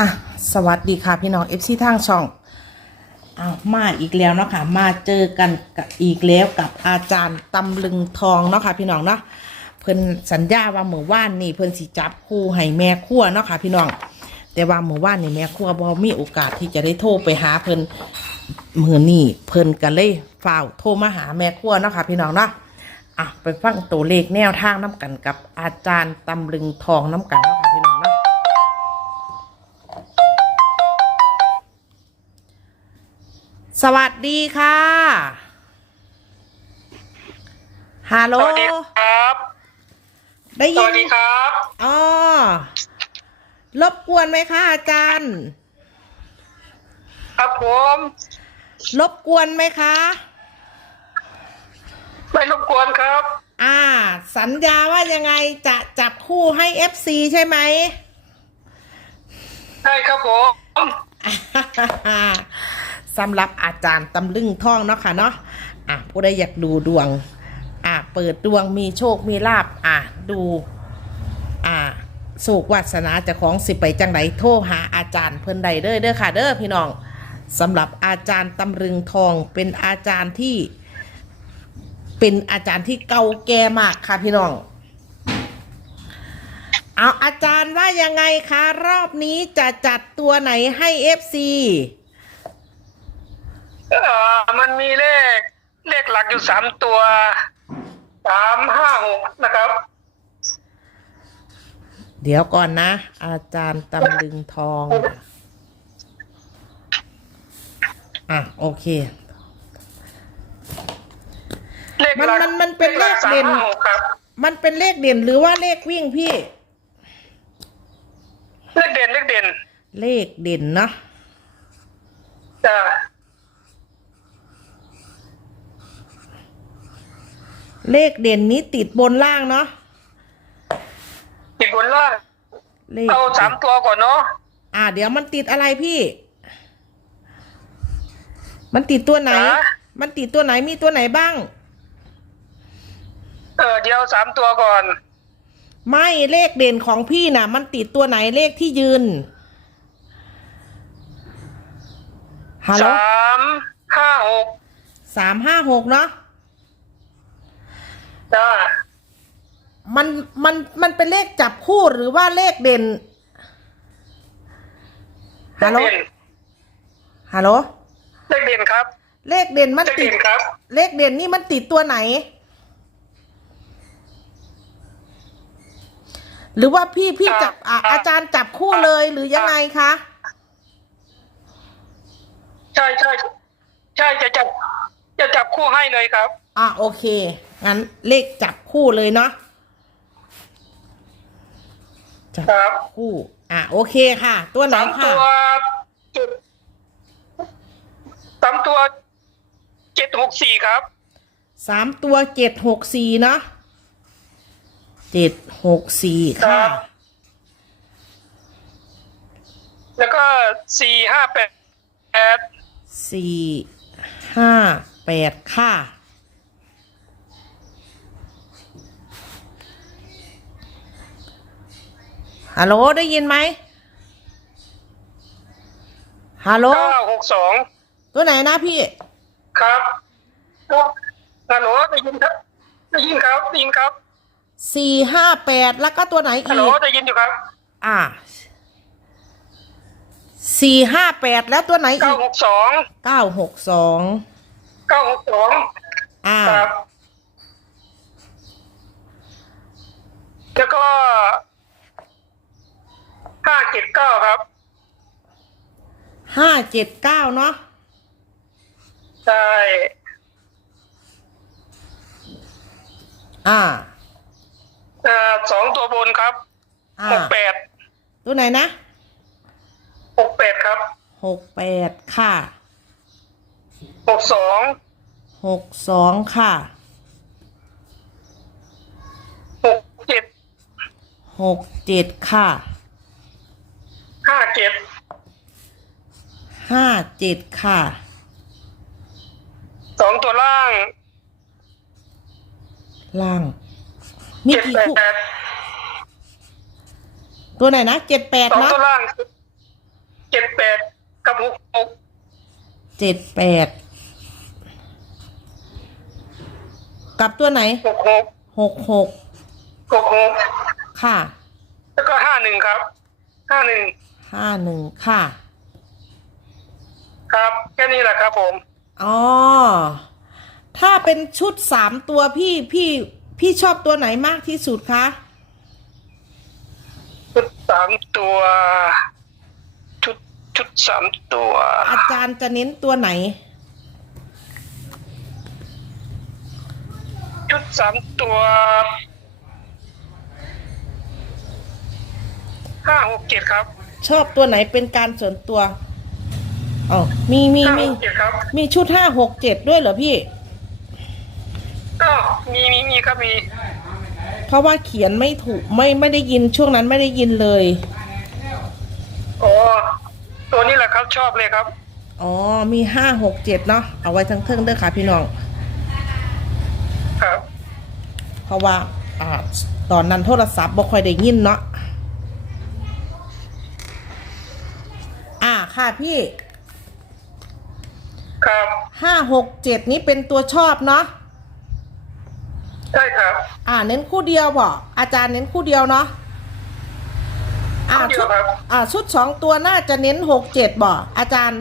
อะสวัสดีค่ะพี่น้องเอฟซีทางช่องอ้าวมาอีกแล้วเนาะค่ะมาเจอกันกอีกแล้วกับอาจารย์ตำลึงทองเนาะค่ะพี่น้องเนาะเพิ่นสัญญาว่าเมื่อวานนี่เพิ่นสิจับคู่ให้แม่ครัวเนาะค่ะพี่น้อง แต่ว่าเมื่อวานนี่แม่ครัวบ่มีโอกาสที่จะได้โทรไปหาเพิ่นมือนี่เพิ่นก็เลยฝ้าวโทรมาหาแม่ครัวเนาะค่ะพี่น้องเนาะอะไปฟังตัวเลขแนวทางน้กันกับอาจารย์ตำลึงทองน้กันเนาะค่ะพี่น้องเนาะ สวัสดีค่ะฮัลโหลสวัสดีครับ ได้สยินวัสดีครับอ๋อรบกวนไหมคะอาจารย์ ครับผมรบกวนไหมคะ ไม่รบกวนครับ อ่า สัญญาว่ายังไงจะจับคู่ให้ FC ใช่ไหมใช่ครับผม สำหรับอาจารย์ตำลึงท่องเนาะค่ะเนาะอะผู้ใดอยากดูดวง อะเปิดดวงมีโชคมีลาบอะดู อะโศกวาสนาจะของสิไปจังไดโทรหาอาจารย์เพิ่นใดเด้อเด้อค่ะเด้อพี่น้องสำหรับอาจารย์ตำลึงทองเป็นอาจารย์ที่ เป็นอาจารย์ที่เก่าแก่มากค่ะพี่น้องเอาอาจารย์ว่ายังไงคะ รอบนี้จะจัดตัวไหนให้ FC เอ่อมันมีเลข เลขหลักอยู่สามตัวสามห้าหกนะครับ เดี๋ยวก่อนนะ อาจารย์ตำลึงทอง อะ โอเค เลขหลักมันมันมันเป็นเลขสามเด่นห้าหกครับ มันเป็นเลขเด่นหรือว่าเลขวิ่งพี่ เลขเด่นเลขเด่นเลขเด่นเนาะ จ้า เลขเด่นนี้ติดบนล่างเนาะติดบนล่างเลขเอาสามตัวก่อนเนาะอะเดี๋ยวมันติดอะไรพี่ มันติดตัวไหน มันติดตัวไหนมีตัวไหนบ้าง เออเดี๋ยวสามตัวก่อน ไม่เลขเด่นของพี่น่ะ มันติดตัวไหนเลขที่ยืนฮัลโหลสามห้าหกสามห้าหกเนาะ จ้ามันมันมันเป็นเลขจับคู่หรือว่าเลขเด่นเลฮัลขโหลเด่นฮัลโหลเลขเด่นครับ เลขเด่นมันเลขติดเด่นครับ เลขเด่นนี่มันติดตัวไหน หรือว่าพี่พี่อ่าจับอะอ่าอาจารย์จับคู่เลยหรือยังไงคะใช่ใช่ใช่จะจับจะจับคู่ให้เลยครับ อะโอเค งั้นเลขจับคู่เลยเนาะจับครับคู่ อะโอเคค่ะ ตัวไหนสามค่ะตัวเจ็ดสามตัวเจ็ดหกสี่ครับสามตัวเจ็ดหกสี่เนาะเจ็ดหกสี่ค่ะ แล้วก็สี่ห้าแปดแปดสี่ห้าแปดค่ะ ฮัลโหลได้ยินไหมฮัลโหลเก้าหกสองตัวไหนนะพี่ ครับฮัลโหลได้ยินครับได้ยินครับได้ยินครับสี่ห้าแปดแล้วก็ตัวไหนฮัลอีโหลกได้ยินอยู่ครับอ่าสี่ห้าแปดแล้วตัวไหนเก้าอีกหกสองเก้าหกสองเก้าหกสองอ่า ครับ แล้วก็ ห้าเจ็ดเก้าครับห้าเจ็ดเก้าเนาะใช่อ่าเอ่อสองตัวบนครับอ่าหกแปดตัวไหนนะหกแปดครับหกแปดค่ะหกสองหกสองค่ะหกเจ็ดหกเจ็ดค่ะ ห้าเจ็ดห้าเจ็ดค่ะ สองตัวล่างล่าง มีเจ็ดกี่แปคู่ ดตัวไหนนะเจ็ดแปดสองนะตัวล่างเจ็ดแปดกับหกหกเจ็ดแปดกับตัวไหนหกหกหกหกหกหกค่ะ แล้วก็ห้าหนึ่งครับห้าหนึ่ง ห้าหนึ่งค่ะ ครับ แค่นี้แหละครับผม อ๋อ ถ้าเป็นชุดสามตัวพี่พี่พี่ชอบตัวไหนมากที่สุดคะ ชุดสามตัว ชุดชุดสามตัว อาจารย์จะเน้นตัวไหน ชุดสามตัวห้าหกเจ็ดครับ ชอบตัวไหนเป็นการส่วนตัวอ๋อมีมีห้ามีหกเจ็ดครับ มีชุดห้าหกเจ็ดด้วยเหรอพี่ ก็มีมีมีครับมีเพราะว่าเขียนไม่ถูกไม่ไม่ได้ยินช่วงนั้นไม่ได้ยินเลยอ๋อตัวนี้แหละครับชอบเลยครับ อ๋อ มีห้าหกเจ็ดเนาะ เอาไว้ทั้งเทิงเด้อค่ะพี่น้อง ครับ เพราะว่าอ่าตอนนั้นโทรศัพท์บ่ค่อยได้ยินเนาะ อ่า ค่ะพี่ครับห้าหกเจ็ดนี้เป็นตัวชอบเนาะใช่ครับ อ่าเน้นคู่เดียวบ่อาจารย์เน้นคู่เดียวเนาะอ่าคู่เดีชุยวดครับอ่าชุดสองตัวน่าจะเน้นหกเจ็ดบ่อาจารย์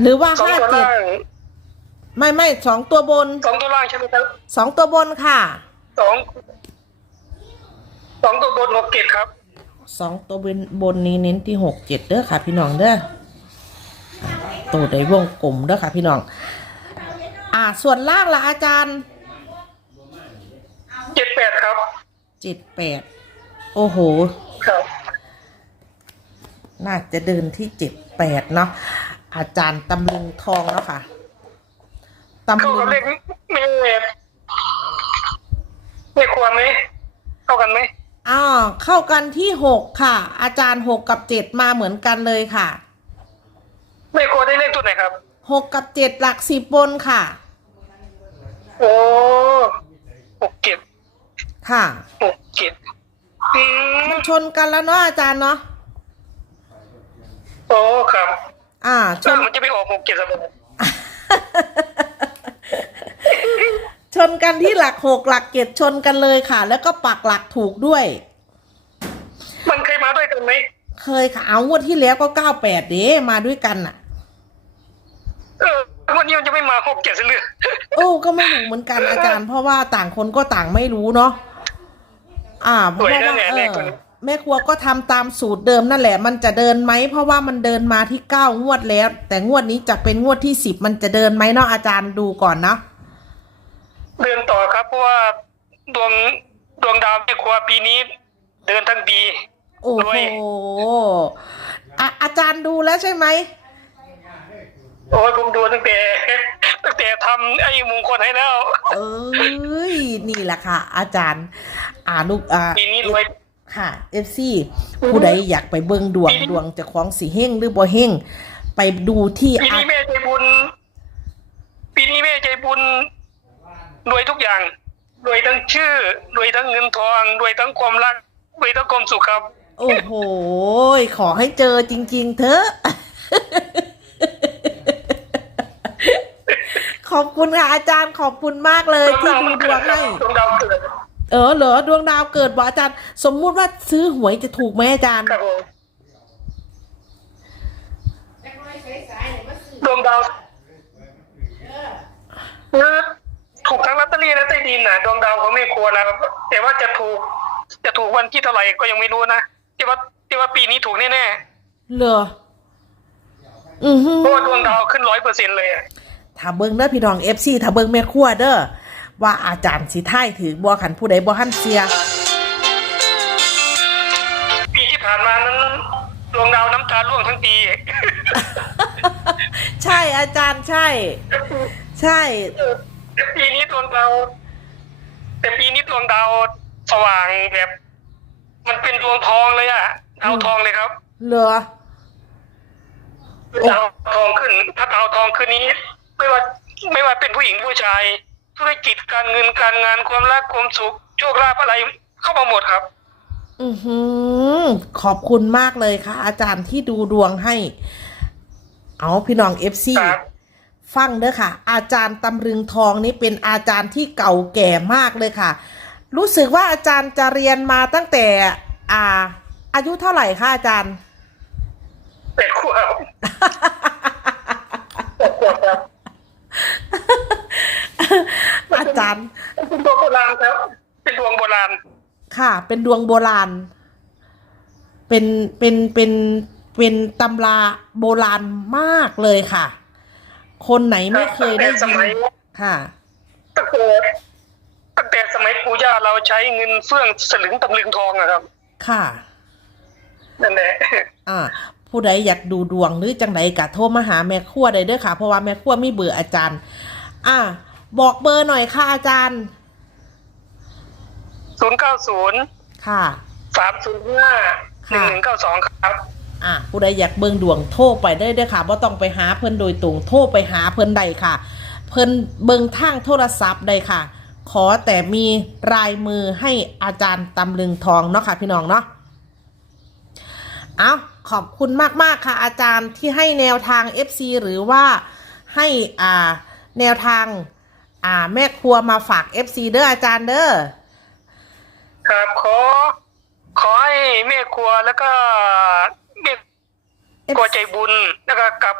หรือว่าสองห้าตัวเจ็ดล่างไม่ไม่สองตัวบนสองตัวล่างใช่ไหมครับสองตัวบนค่ะสองสองตัวบนหกเจ็ดครับ สองตัวบนบนนี้เน้นที่หกเจ็ดเด้อค่ะ พี่น้องเด้อตัวในวงกลมเด้อค่ะพี่น้อง อ่าส่วนล่างละอาจารย์เจ็ดแปดครับเจ็ดแปดโอ้โห ครับน่าจะเดินที่เจ็ดแปดเนาะอาจารย์ตำลึงทองแล้วค่ะตำเข้าลึกับงเลขไม่ไม่ควรไหมเข้ากันไหม อ้าวเข้ากันที่หกค่ะ อาจารย์หกกับเจ็ดมาเหมือนกันเลยค่ะไม่ควรได้เลขตัวไหนครับหกกับเจ็ดหลักสิบบนค่ะ โอ้หกเจ็ดค่ะหกเจ็ดอืมมันชนกันแล้วเนาะอาจารย์เนาะโอ้ครับอ่าชแล้วนมันจะไปออกหกเจ็ดสม ชนกันที่หลักหกหลักเจ็ดชนกันเลยค่ะ แล้วก็ปักหลักถูกด้วย มันเคยมาด้วยกันไหมเคยค่ะเอางวดที่แล้วก็เก้าแปดเด้มาด้วยกันน่ะ เออวันนี้มันจะไม่มาหกเจ็ดสิเลือโอ้ก็ไม่รู้เหมือนกันอาจารย์ เพราะว่าต่างคนก็ต่างไม่รู้เนาะอ่าเพราะว่าเออแม่ครัวก็ทำตามสูตรเดิมนั่นแหละ มันจะเดินไหมเพราะว่ามันเดินมาที่เก้างวดแล้ว แต่งวดนี้จะเป็นงวดที่สิบมันจะเดินไหมเนาะอาจารย์ดูก่อนเนาะ เดินต่อครับ เพราะว่าดวงดวงดาวในครัวปีนี้ เดินทั้งปี โอ้รโหวยอะอาจารย์ดูแล้วใช่ไหมโอ้ยผมดูตั้งแต่ตั้งแต่ทำไอ้มงคลให้แล้ว เอ้ยนี่แหละค่ะ อาจารย์ อ่าลูกอ่าปีนี้รวยค่ะเอฟซีผู้ใดอยากไปเบิ่งดวงปีนี้ดวงจะคล้องสีเฮงหรือบ่เฮงไปดูที่ปีอานี้แม่ใจบุญปีนี้แม่ใจบุญ รวยทุกอย่างรวยทั้งชื่อรวยทั้งเงินทองรวยทั้งความรักรวยทั้งความสุขครับ โอ้โห ขอให้เจอจริง ๆ เถอะ ขอบคุณค่ะอาจารย์ขอบคุณมากเลยดวงที่ดาวดูมันดเกิวงให้ดครับดวงดาวเกิดเออเหรอดวงดาวเกิดบ่อาจารย์ สมมุติว่าซื้อหวยจะถูกไหมอาจารย์ครับผมดวงดาวคือ ถูกทั้งลอตเตอรี่และใต้ดินน่ะดวงดาวเขาไม่ควรนะครับแต่ว่าจะถูก จะถูกวันที่เท่าไหร่ก็ยังไม่รู้นะที่ว่าที่ว่าปีนี้ถูกแน่เหรออือหืๆอเพราะว่าดวงดาวขึ้นร้อยเปอร์เซ็นเลยอะถ้าเบิ่งเด้อพี่น้องเอฟซีถ้าเบิ่งแม่ครัวเด้อว่าอาจารย์สิท้ายถือบ่ขันผู้ใดบ่หันเสีย ปีที่ผ่านมานั้นดวงดาวน้ำตาร่วงทั้งปี ใช่อาจารย์ใช่ ใช่ แต่ปีนี้ดวงดาวแต่ปีนี้ดวงดาวสว่างแบบ มันเป็นดวงทองเลยอะดาวทองเลยครับเหรอดาวทองขึ้น ถ้าดาวทองขึ้นนี้ ไม่ว่าไม่ว่าเป็นผู้หญิงผู้ชาย ธุรกิจการเงินการงานความรักความสุขโชคลาภอะไรเข้ามาหมดครับ อือหือ ขอบคุณมากเลยค่ะ อาจารย์ที่ดูดวงให้ เอาพี่น้องเอฟซีครับ ฟังเด้อค่ะ อาจารย์ตำรึงทองนี่เป็นอาจารย์ที่เก่าแก่มากเลยค่ะ รู้สึกว่าอาจารย์จะเรียนมาตั้งแต่อ่า อายุเท่าไหร่คะอาจารย์เป็ดขวบเป็ดขวบครับอาจารย์เป็นดวงโบราณครับ เป็นดวงโบราณ ค่ะ เป็นดวงโบราณ เป็นเป็นเป็นเป็นตำราโบราณมากเลยค่ะ คนไหนไม่เคยได้ตั้งแต่สยินมัยค่ะตั้งแต่ตั้งแต่สมัยปู่ย่าเราใช้เงินเฟื่องสลึงตำลึงทองนะครับ ค่ะนั่นแหละอ่า ผู้ใดอยากดูดวงหรือจังใดกะโทรมาหาแม่ครัวได้เด้อค่ะ เพราะว่าแม่ครัวมีเบอร์อาจารย์ อ่า บอกเบอร์หน่อยค่ะอาจารย์ศูนย์เก้าศูนย์ค่ะสามศูนย์ห้าหนึ่งหนึ่งเก้าสองครับ อะผู้ใดอยากเบิ่งดวงโทรไปได้เด้อค่ะบ่ต้องไปหาเพิ่นโดยตรงโทรไปหาเพิ่นใดค่ะ เพิ่นเบิ่งทางโทรศัพท์ใดค่ะ ขอแต่มีรายมือให้อาจารย์ตำลึงทองเนาะค่ะพี่น้องเนาะเอาขอบคุณมาก ๆ ค่ะ อาจารย์ที่ให้แนวทาง FC หรือว่าให้อ่าแนวทางอ่าแม่ครัวมาฝาก FC เด้ออาจารย์เด้อครับขอขอให้แม่ครัวแล้วก็ แม่ครัวใจบุญแล้วก็กับ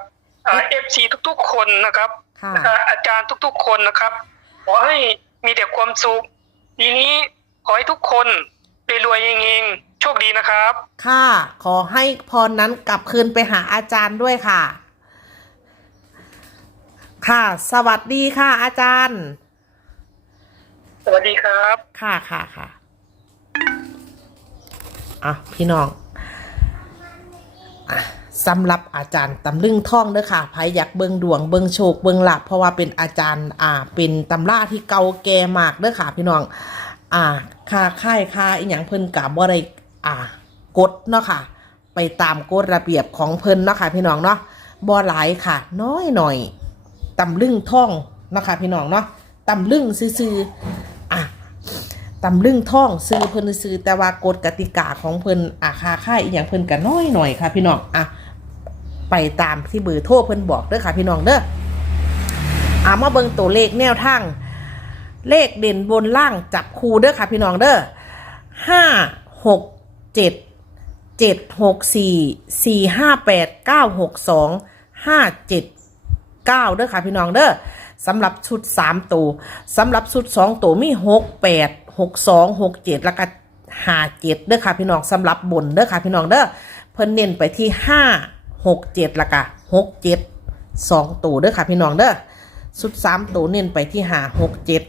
เอฟซีทุกๆ คนนะครับค่ะแล้วก็อาจารย์ทุกๆ คนนะครับ ขอให้มีแต่ความสุขทีนี้ขอให้ทุกคนรวยๆเองๆโชคดีนะครับ ค่ะ ขอให้พรนั้นกลับคืนไปหาอาจารย์ด้วยค่ะ ค่ะ สวัสดีค่ะ อาจารย์ สวัสดีครับ ค่ะค่ะค่ะอะ พี่น้องอะ สำหรับอาจารย์ตำลึงท่องเด้อค่ะใครอยากเบิงดวงเบิงโชคเบิงหลับเพราะว่าเป็นอาจารย์อ่าเป็นตำราที่เก่าแก่มากเด้อค่ะพี่น้อง อ่าค่าค่ายค่าอีหยังเพิ่นกะบ่าอะได้อ่ากฎเนาะค่ะ ไปตามกฎระเบียบของเพิ่นเนาะค่ะพี่น้องเนาะบ่หลายค่ะ น้อยหน่อยตำลึงท่องเนาะค่ะพี่น้องเนาะตำลึงซื่ออะตำลึงท่องซื้อเพิ่นซื้อแต่ว่ากฎกติกาของเพิ่นอาคาค่ายอีหยังเพิ่นก็น้อยหน่อยค่ะพี่น้องอะ ไปตามที่เบอร์โทรเพิ่นบอกเด้อค่ะพี่น้องเด้ออะมาเบิ่งตัวเลขแนวทางเลขเด่นบนล่างจับคู่เด้อค่ะพี่น้องเด้อห้าหกเจ็ดเจ็ดหกสี่สี่ห้าแปดเก้าหกสองห้าเจ็ดเก้าเด้อค่ะพี่น้องเด้อสำหรับชุดสามตัวสำหรับชุดสองตัวมีหกแปดหกสองหกเจ็ดแล้วก็ห้าเจ็ดเด้อค่ะพี่น้องสำหรับบนเด้อค่ะพี่น้องเด้อเพิ่นเน้นไปที่ห้า หกเจ็ดล้วก็หกเจ็ดสองตัวเด้อค่ะพี่น้องเด้อชุดสามตัวเน้นไปที่หาหกเจ็ด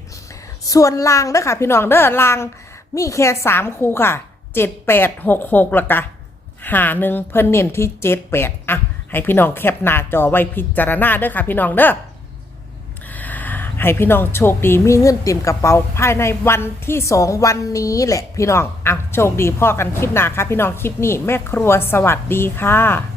ส่วนลางเด้อค่ะพี่น้องเด้อลางมีแค่สามคูค่ะเจ็ดแปดหกหกล้วก็หาหนึ่งเพิ่นเน้นที่เจ็ดแปดอะให้พี่น้องแคปหน้าจอไว้พิจารณาเด้อค่ะพี่น้องเด้อให้พี่น้องโชคดีมีเงินเต็มกระเป๋าภายในวันที่สองวันนี้แหละพี่น้องอะโชคดีพ่อกันคลิปหน้าค่ะพี่น้องคลิปนี้แม่ครัวสวัสดีค่ะ